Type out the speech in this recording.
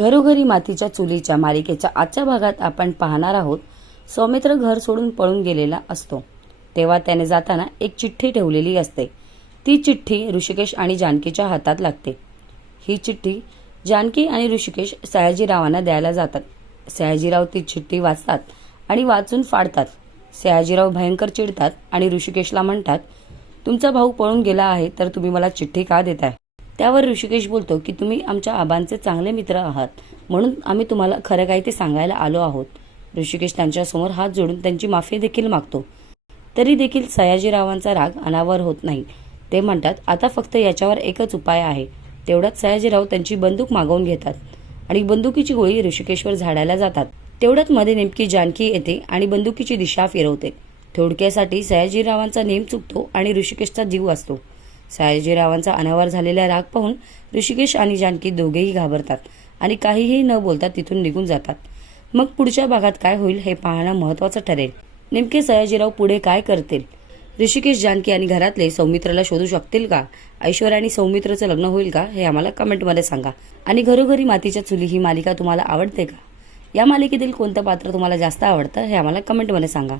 घरोघरी मातीच्या चुलीच्या मालिकेच्या आजच्या भागात आपण पाहणार आहोत सौमित्र घर सोडून पळून गेलेला असतो. तेव्हा त्याने जाताना एक चिठ्ठी ठेवलेली असते. ती चिठ्ठी ऋषिकेश आणि जानकीच्या हातात लागते. ही चिठ्ठी जानकी आणि ऋषिकेश सयाजीरावांना द्यायला जातात. सयाजीराव ती चिठ्ठी वाचतात आणि वाचून फाडतात. सयाजीराव भयंकर चिडतात आणि ऋषिकेशला म्हणतात तुमचा भाऊ पळून गेला आहे तर तुम्ही मला चिठ्ठी का देताय? त्यावर ऋषिकेश बोलतो की तुम्ही आमच्या आबांचे चांगले मित्र आहात. म्हणून आम्ही तुम्हाला खरं काही ते सांगायला आलो आहोत. ऋषिकेश त्यांच्यासमोर हात जोडून त्यांची माफी देखील मागतो. तरी देखील सयाजीरावांचा राग अनावर होत नाही. ते म्हणतात आता फक्त याच्यावर एकच उपाय आहे. तेवढ्यात सयाजीराव त्यांची बंदूक मागवून घेतात आणि बंदुकीची गोळी ऋषिकेशवर झाडायला जातात. तेवढ्यात मध्ये नेमकी जानकी येते आणि बंदुकीची दिशा फिरवते. थोडक्यासाठी सयाजीरावांचा नेम चुकतो आणि ऋषिकेशचा जीव वाचतो. सयाजीरावांचा अनावर झालेला राग पाहून ऋषिकेश आणि जानकी दोघेही घाबरतात आणि काहीही न बोलता तिथून निघून जातात. मग पुढच्या भागात काय होईल हे पाहणं महत्वाचं ठरेल. नेमके सयाजीराव पुढे काय करतील? ऋषिकेश जानकी आणि घरातले सौमित्रला शोधू शकतील का? ऐश्वर्या आणि सौमित्रचं लग्न होईल का? हे आम्हाला कमेंटमध्ये सांगा. आणि घरोघरी मातीच्या चुली ही मालिका तुम्हाला आवडते का? या मालिकेतील कोणतं पात्र तुम्हाला जास्त आवडतं हे आम्हाला कमेंटमध्ये सांगा.